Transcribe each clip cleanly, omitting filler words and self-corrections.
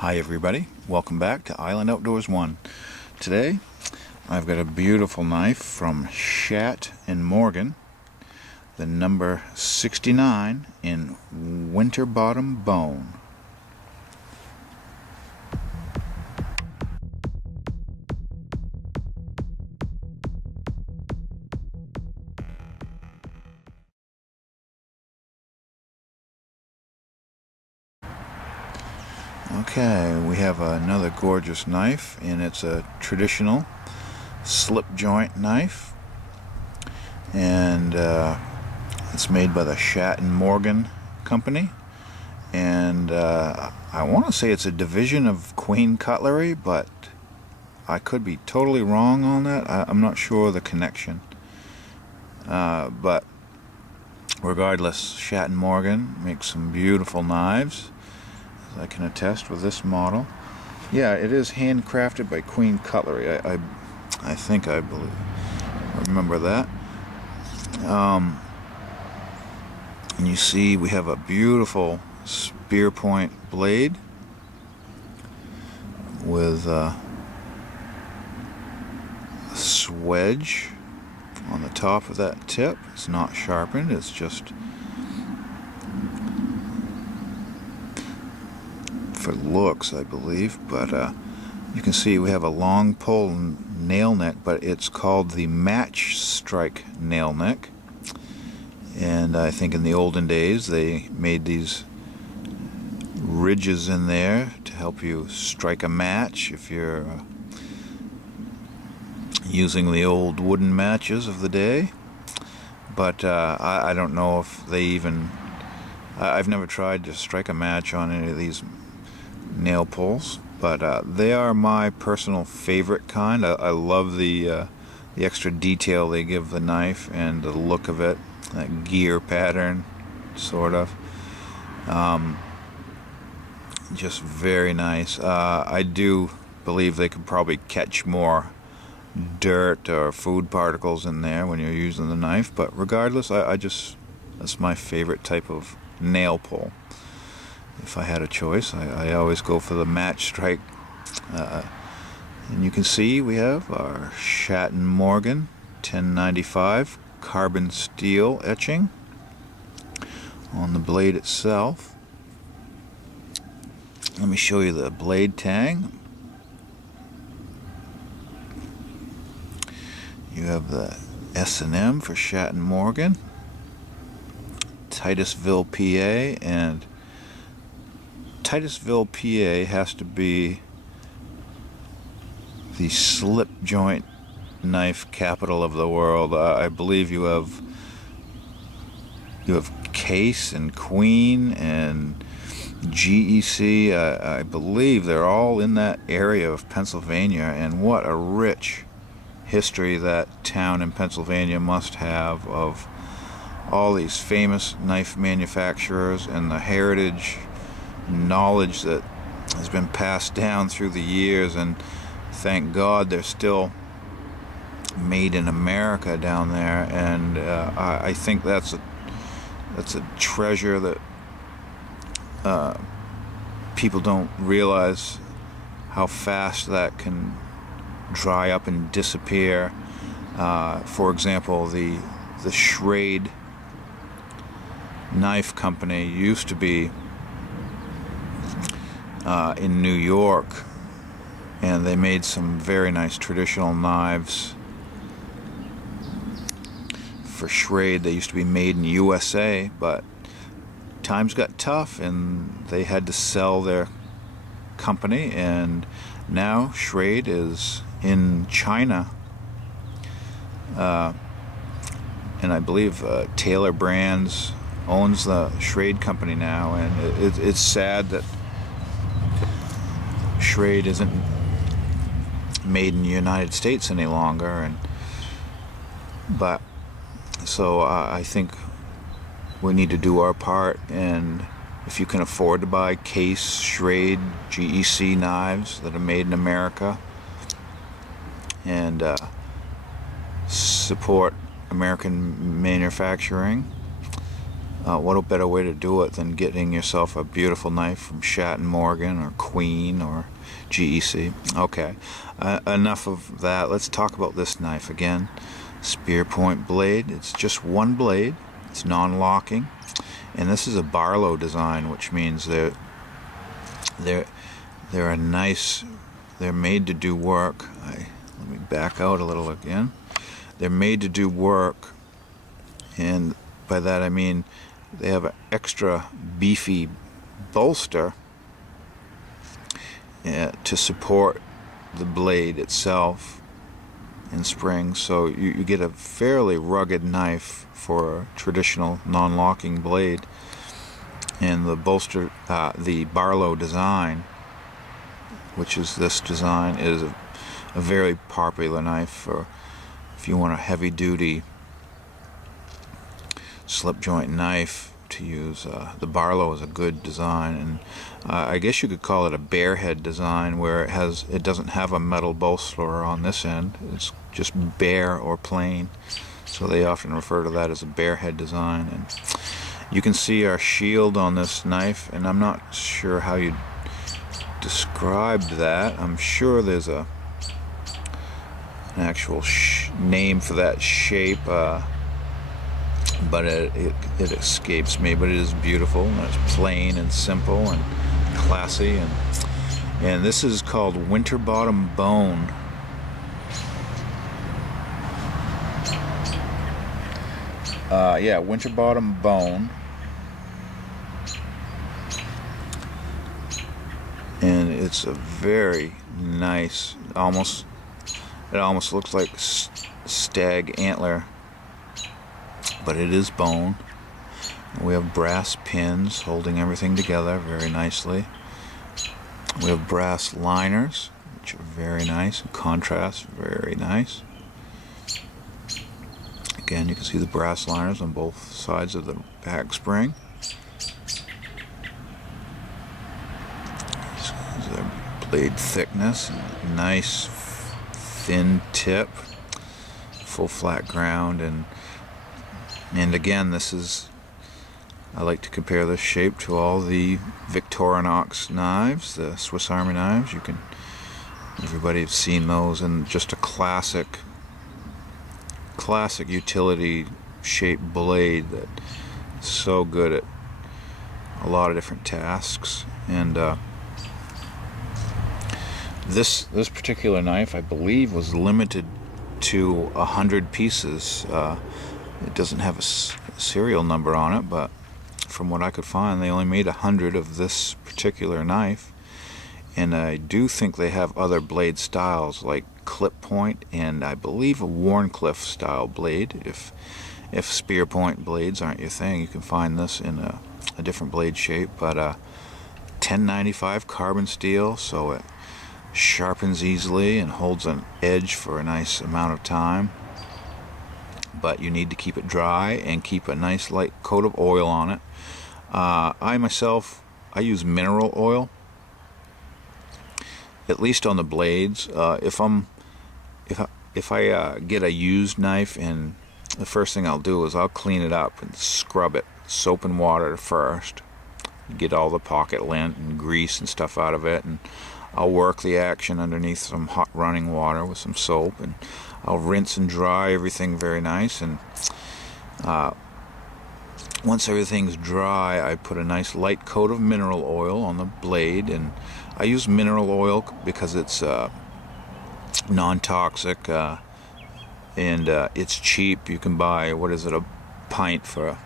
Hi everybody, welcome back to Island Outdoors 1. Today I've got a beautiful knife from SCHATT in Morgan, the number 69 in Winterbottom bone. Okay, we have another gorgeous knife, and it's a traditional slip joint knife, and it's made by the SCHATT and Morgan company, and I want to say it's a division of Queen Cutlery, but I could be totally wrong on that. I'm not sure the connection, but regardless, SCHATT and Morgan makes some beautiful knives. I can attest with this model. Yeah, it is handcrafted by Queen Cutlery. I remember that. And you see we have a beautiful spear point blade with a swedge on the top of that tip. It's not sharpened, it's just for looks, I believe, but you can see we have a long pole nail neck, but it's called the match strike nail neck, and I think in the olden days they made these ridges in there to help you strike a match if you're using the old wooden matches of the day. But I don't know if they even I've never tried to strike a match on any of these nail poles, but they are my personal favorite kind. I love the extra detail they give the knife and the look of it, that gear pattern, sort of. Just very nice. I do believe they could probably catch more dirt or food particles in there when you're using the knife, but regardless, that's my favorite type of nail pole. If I had a choice, I always go for the match strike. And you can see we have our SCHATT and Morgan 1095 carbon steel etching on the blade itself. Let me show you the blade tang. You have the S&M for SCHATT and Morgan, Titusville, PA, and Titusville, PA has to be the slip joint knife capital of the world. I believe you have Case and Queen and GEC. I believe they're all in that area of Pennsylvania, and what a rich history that town in Pennsylvania must have of all these famous knife manufacturers and the heritage knowledge that has been passed down through the years, and thank God they're still made in America down there. And I think that's a treasure that people don't realize how fast that can dry up and disappear. For example, the Schrade knife company used to be in New York, and they made some very nice traditional knives for Schrade. They used to be made in USA, but times got tough and they had to sell their company, and now Schrade is in China, and I believe Taylor Brands owns the Schrade company now, and it's sad that Schrade isn't made in the United States any longer, but so I think we need to do our part, and if you can afford to buy Case, Schrade, GEC knives that are made in America, and support American manufacturing, what a better way to do it than getting yourself a beautiful knife from SCHATT & Morgan or Queen or GEC. Okay, enough of that. Let's talk about this knife again. Spear point blade. It's just one blade. It's non-locking, and this is a Barlow design, which means they're a nice. They're made to do work. Let me back out a little again. They're made to do work, and by that I mean they have an extra beefy bolster to support the blade itself and springs, so you get a fairly rugged knife for a traditional non-locking blade. And the bolster, the Barlow design, which is this design, is a very popular knife for if you want a heavy-duty slip joint knife to use. The Barlow is a good design, and I guess you could call it a bear head design, where it doesn't have a metal bolster on this end. It's just bare or plain, so they often refer to that as a bear head design. And you can see our shield on this knife, and I'm not sure how you described that. I'm sure there's an actual name for that shape, but it escapes me. But it is beautiful, and it's plain and simple and classy, and this is called Winterbottom Bone. Yeah, Winterbottom Bone. And it's a very nice, it almost looks like stag antler, but it is bone. We have brass pins holding everything together very nicely. We have brass liners, which are very nice, and contrast, very nice. Again, you can see the brass liners on both sides of the back spring. The blade thickness, nice thin tip, full flat ground, and again, this is, I like to compare this shape to all the Victorinox knives, the Swiss Army knives. Everybody's seen those, and just a classic utility shaped blade that is so good at a lot of different tasks. And this particular knife, I believe, was limited to 100 pieces. It doesn't have a serial number on it, but from what I could find, they only made 100 of this particular knife. And I do think they have other blade styles like clip point, and I believe a Warncliffe style blade. If spear point blades aren't your thing, you can find this in a different blade shape. But 1095 carbon steel, so it sharpens easily and holds an edge for a nice amount of time. But you need to keep it dry and keep a nice light coat of oil on it. I use mineral oil, at least on the blades. If I get a used knife, and the first thing I'll do is I'll clean it up and scrub it, soap and water first, get all the pocket lint and grease and stuff out of it, and I'll work the action underneath some hot running water with some soap, and I'll rinse and dry everything very nice. And once everything's dry, I put a nice light coat of mineral oil on the blade, and I use mineral oil because it's non-toxic, and it's cheap. You can buy, a pint for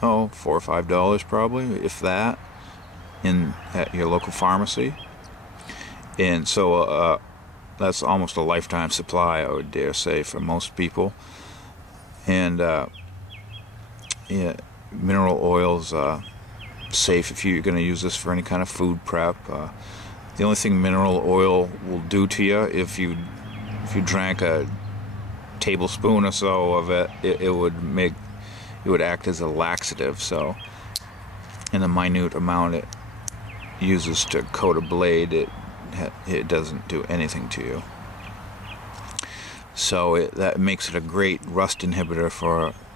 $4 or $5 probably, if that, at your local pharmacy. And so that's almost a lifetime supply, I would dare say, for most people. And mineral oil's safe if you're going to use this for any kind of food prep. The only thing mineral oil will do to you, if you drank a tablespoon or so of it, it would act as a laxative. So in the minute amount it uses to coat a blade, it doesn't do anything to you. So that makes it a great rust inhibitor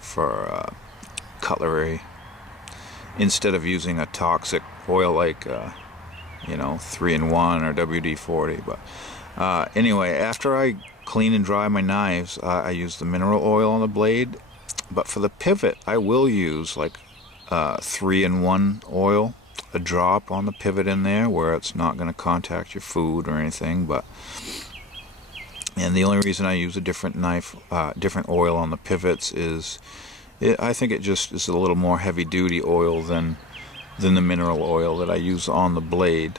for cutlery. instead of using a toxic oil like 3-in-1 or WD-40. But anyway, after I clean and dry my knives, I use the mineral oil on the blade. But for the pivot, I will use like 3-in-1 oil, a drop on the pivot in there where it's not going to contact your food or anything. And the only reason I use a different different oil on the pivots is I think it just is a little more heavy-duty oil than the mineral oil that I use on the blade,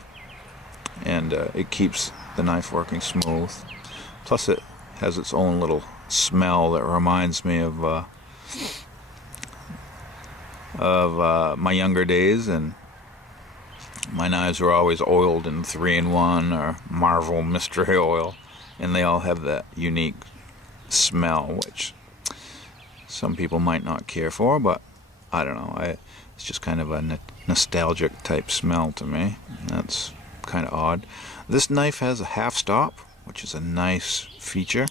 and it keeps the knife working smooth. Plus it has its own little smell that reminds me of my younger days, and my knives were always oiled in 3-in-1 or Marvel mystery oil, and they all have that unique smell which some people might not care for, but I don't know, it's just kind of a nostalgic type smell to me. That's kind of odd. This knife has a half stop, which is a nice feature,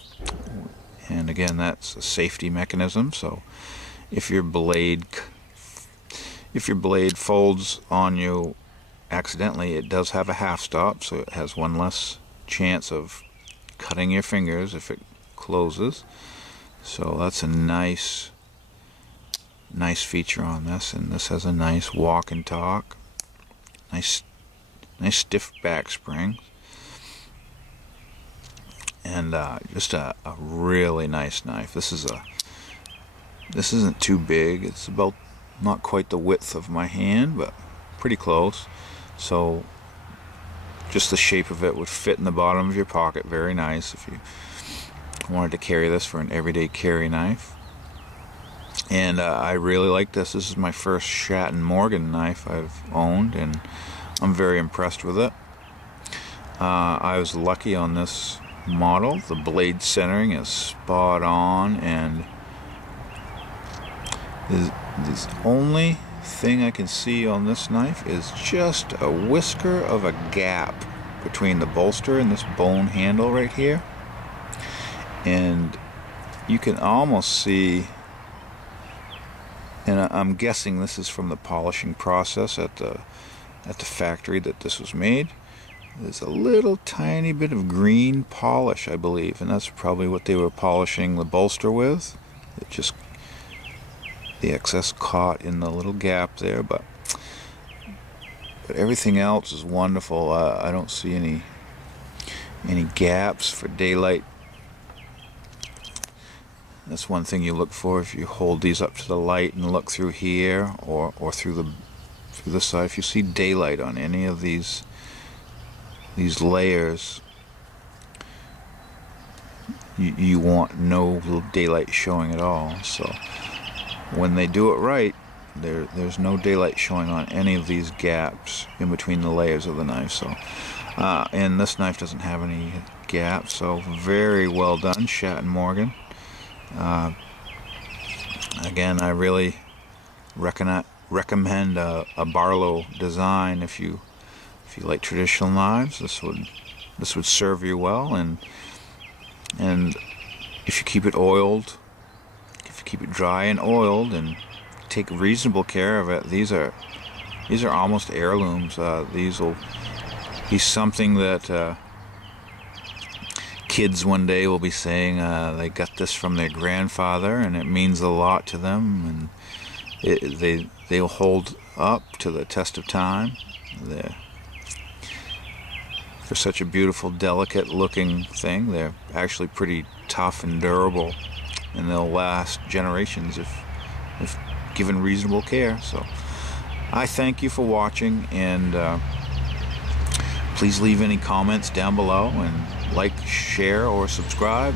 and again, that's a safety mechanism. So if your blade folds on you accidentally, it does have a half stop, so it has one less chance of cutting your fingers if it closes. So that's a nice feature on this, and this has a nice walk and talk, nice stiff back spring, and just a really nice knife. This isn't too big. It's about not quite the width of my hand, but pretty close. So just the shape of it would fit in the bottom of your pocket very nice if you wanted to carry this for an everyday carry knife. And I really like this. This is my first SCHATT & Morgan knife I've owned, and I'm very impressed with it. I was lucky on this model. The blade centering is spot on, and the only thing I can see on this knife is just a whisker of a gap between the bolster and this bone handle right here, and you can almost see, and I'm guessing this is from the polishing process at the factory that this was made. There's a little tiny bit of green polish, I believe, and that's probably what they were polishing the bolster with. It just, the excess caught in the little gap there, but everything else is wonderful. I don't see any gaps for daylight. That's one thing you look for if you hold these up to the light and look through here or through the side. If you see daylight on any of these layers, you want no daylight showing at all. So when they do it right, there's no daylight showing on any of these gaps in between the layers of the knife. So and this knife doesn't have any gaps, so very well done, SCHATT & Morgan. Again, I really recommend a Barlow design if you like traditional knives. This would serve you well, and if you keep it oiled, if you keep it dry and oiled and take reasonable care of it, these are almost heirlooms. These will be something that kids one day will be saying they got this from their grandfather, and it means a lot to them, and they'll hold up to the test of time. For such a beautiful, delicate looking thing, they're actually pretty tough and durable, and they'll last generations if given reasonable care. So I thank you for watching, and please leave any comments down below, and like, share, or subscribe.